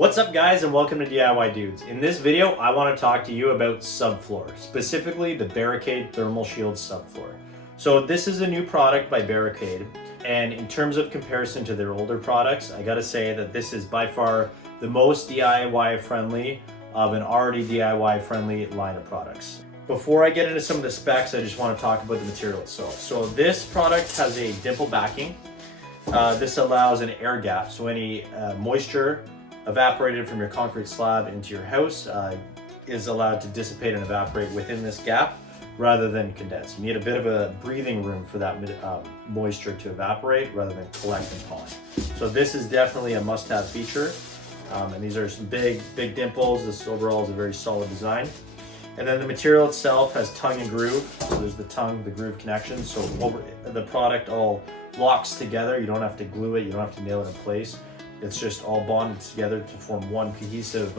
What's up guys, and welcome to DIY Dudes. In this video, I want to talk to you about Subfloor, specifically the Barricade Thermal Shield Subfloor. So this is a new product by Barricade, and in terms of comparison to their older products, I gotta say that this is by far the most DIY friendly of an already DIY friendly line of products. Before I get into some of the specs, I just want to talk about the material itself. So this product has a dimple backing. This allows an air gap, so any moisture evaporated from your concrete slab into your house is allowed to dissipate and evaporate within this gap rather than condense. You need a bit of a breathing room for that moisture to evaporate rather than collect and pond. So this is definitely a must-have feature. And these are some big dimples. This overall is a very solid design. And then the material itself has tongue and groove. So there's the tongue, the groove connection. So the product all locks together. You don't have to glue it. You don't have to nail it in place. It's just all bonded together to form one cohesive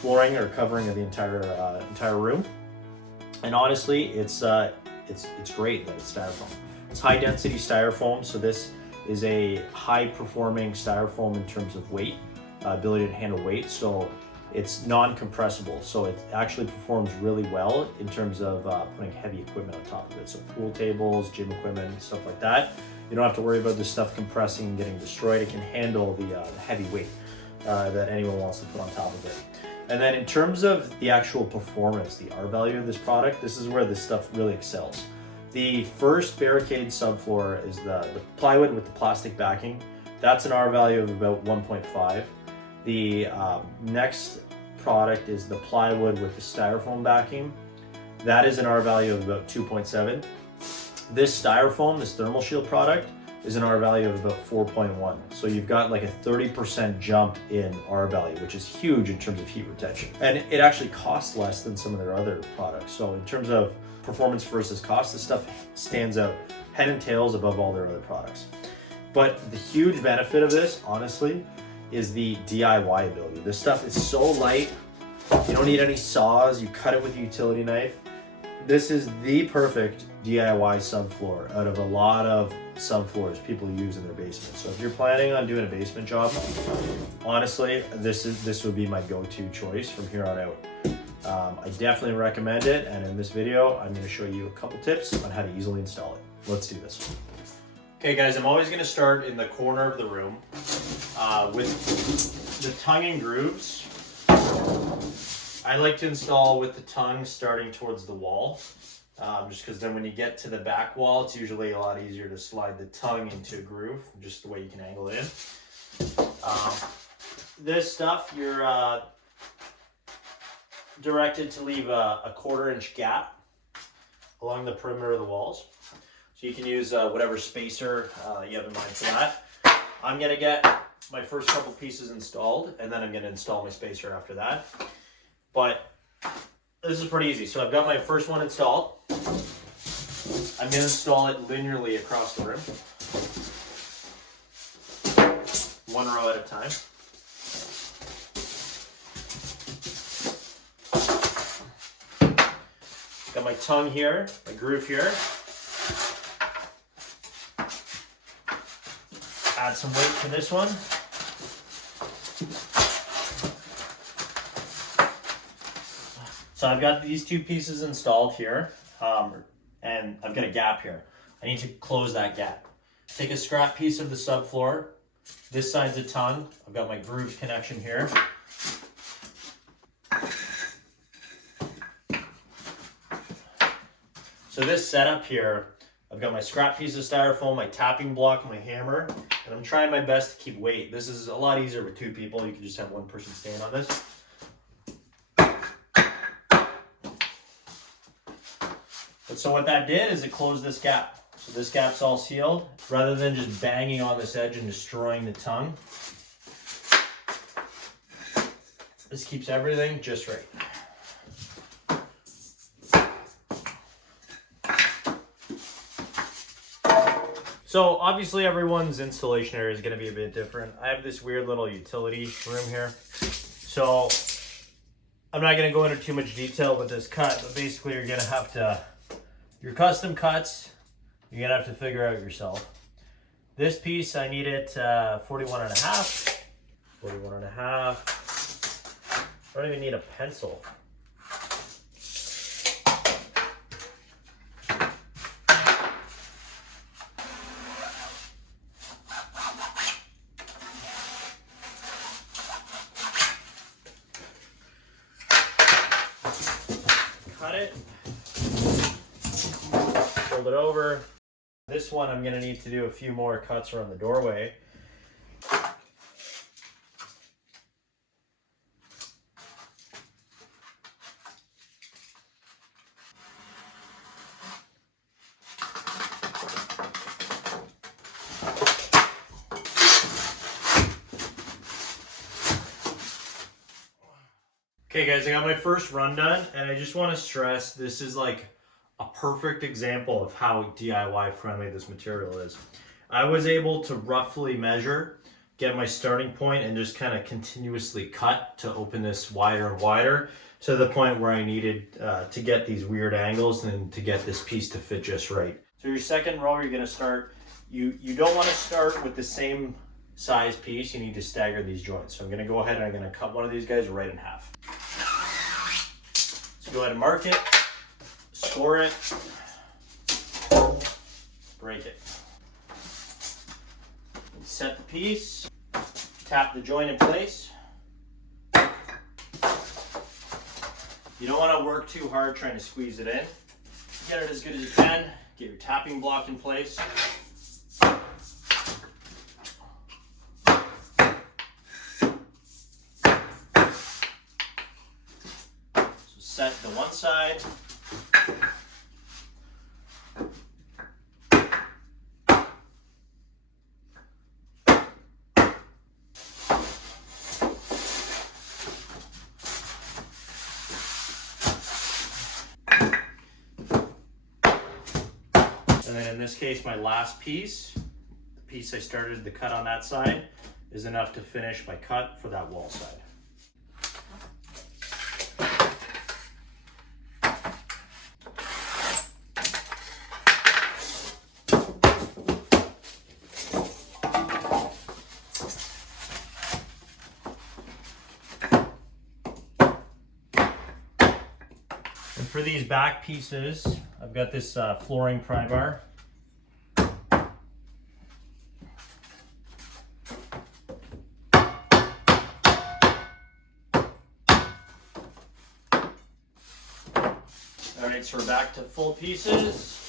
flooring or covering of the entire room. And honestly, it's great that it's styrofoam. It's high density styrofoam. So this is a high performing styrofoam in terms of weight, ability to handle weight. So it's non-compressible, so it actually performs really well in terms of putting heavy equipment on top of it. So pool tables, gym equipment, stuff like that. You don't have to worry about this stuff compressing and getting destroyed. It can handle the heavy weight that anyone wants to put on top of it. And then in terms of the actual performance, the R value of this product, this is where this stuff really excels. The first Barricade Subfloor is the plywood with the plastic backing. That's an R value of about 1.5. The next product is the plywood with the styrofoam backing. That is an R value of about 2.7. This styrofoam, this thermal shield product, is an R value of about 4.1. So you've got like a 30% jump in R value, which is huge in terms of heat retention. And it actually costs less than some of their other products. So in terms of performance versus cost, this stuff stands out head and tails above all their other products. But the huge benefit of this, honestly, is the DIY ability. This stuff is so light. You don't need any saws. You cut it with a utility knife. This is the perfect DIY subfloor out of a lot of subfloors people use in their basement. So if you're planning on doing a basement job, honestly, this would be my go-to choice from here on out. I definitely recommend it. And in this video, I'm going to show you a couple tips on how to easily install it. Let's do this. Okay guys, I'm always going to start in the corner of the room with the tongue and grooves. I like to install with the tongue starting towards the wall, just because then when you get to the back wall, it's usually a lot easier to slide the tongue into a groove, just the way you can angle it in. This stuff, you're directed to leave a 1/4 inch gap along the perimeter of the walls. So you can use whatever spacer you have in mind for that. I'm gonna get my first couple pieces installed, and then I'm gonna install my spacer after that. But this is pretty easy. So I've got my first one installed. I'm gonna install it linearly across the room, one row at a time. Got my tongue here, my groove here. Add some weight to this one. So I've got these two pieces installed here, and I've got a gap here. I need to close that gap. Take a scrap piece of the subfloor. This side's the tongue. I've got my groove connection here. So this setup here, I've got my scrap piece of styrofoam, my tapping block, my hammer, and I'm trying my best to keep weight. This is a lot easier with two people. You can just have one person stand on this. But so what that did is it closed this gap. So this gap's all sealed. Rather than just banging on this edge and destroying the tongue, this keeps everything just right. So obviously everyone's installation area is going to be a bit different. I have this weird little utility room here. So I'm not going to go into too much detail with this cut, but basically you're going to have to, your custom cuts, you're going to have to figure out yourself. This piece, I need it 41 and a half. I don't even need a pencil. Cut it. Fold it over. This one I'm gonna need to do a few more cuts around the doorway. Okay guys, I got my first run done, and I just want to stress this is like a perfect example of how DIY friendly this material is. I was able to roughly measure, get my starting point, and just kind of continuously cut to open this wider and wider to the point where I needed to get these weird angles and to get this piece to fit just right. So your second row, you're going to start, you don't want to start with the same size piece. You need to stagger these joints. So I'm going to go ahead and I'm going to cut one of these guys right in half. So go ahead and mark it, score it, break it. Set the piece, tap the joint in place. You don't want to work too hard trying to squeeze it in. Get it as good as you can, get your tapping block in place. Set the one side. And then in this case, my last piece, the piece I started the cut on that side, is enough to finish my cut for that wall side. And for these back pieces, I've got this flooring pry bar. All right, so we're back to full pieces.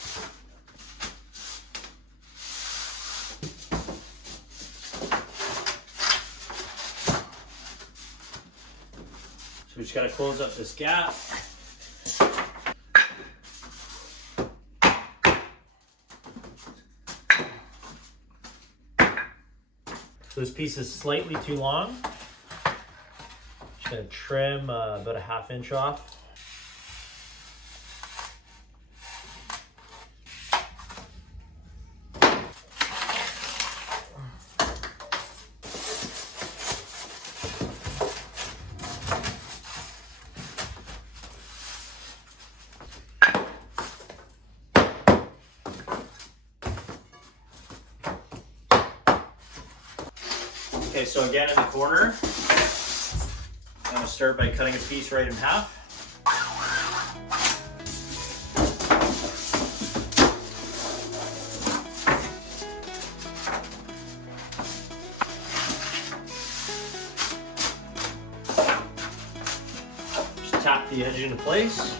So we just gotta close up this gap. So this piece is slightly too long. Just gonna trim about a ½ inch off. Okay, so again in the corner, I'm going to start by cutting a piece right in half. Just tap the edge into place.